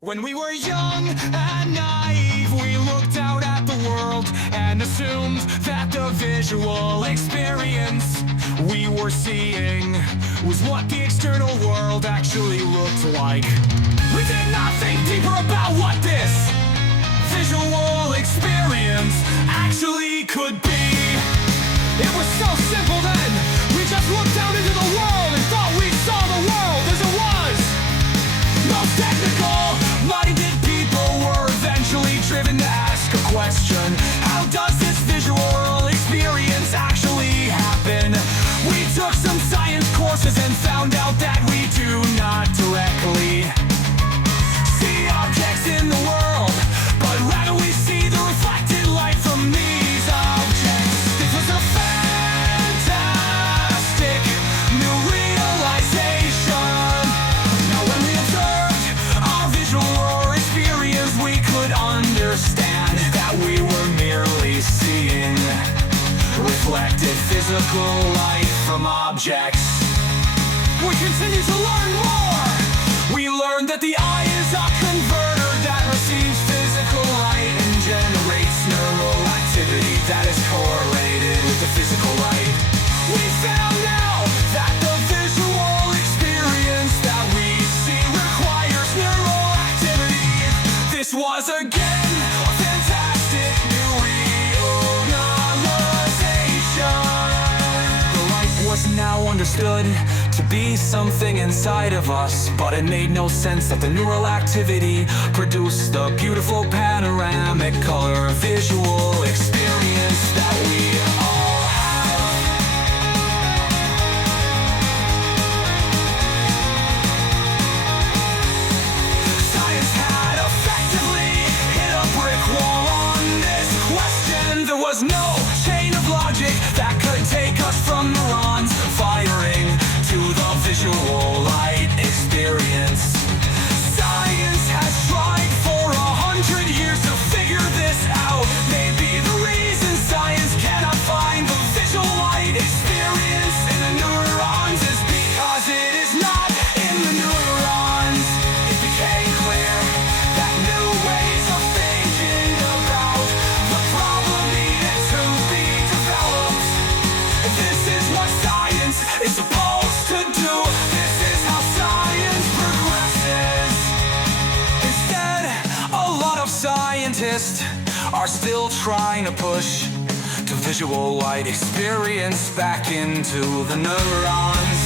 When we were young and naive, we looked out at the world and assumed that the visual experience we were seeing was what the external world actually looked like. We did not think deeper about what this visual experience actually could be. It was so simple then. We just looked out into the world and thought we saw the world as it was. Most technical-minded people were eventually driven to ask a question: how does this visual experience actually happen? We took some science courses and found out that we do not directly see objects in the world, but rather we see the reflected light from these objects. This was a fantastic new realization. Now when we observed our visual experience, we could understand that we were merely seeing reflected physical light from objects. We continue to learn more. We learned that the eye is a converter that receives physical light and generates neural activity that is correlated with the physical light. We found out that the visual experience that we see requires neural activity. This was again a fantastic new realization. The light was now understood to be something inside of us, but it made no sense that the neural activity produced the beautiful panoramic color visual experience that we all have. Science had effectively hit a brick wall on this question. There was no chain of logic that could take us from neurons firing to the visual light experience. Science has tried for 100 years to figure this out. Maybe the reason science cannot find the visual light experience in the neurons is because it is not in the neurons. It became clear that new ways of thinking about the problem needed to be developed. This is what science is supposed to do. This is how science progresses. Instead, a lot of scientists are still trying to push the visual light experience back into the neurons.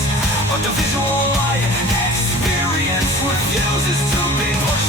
But the visual light experience refuses to be pushed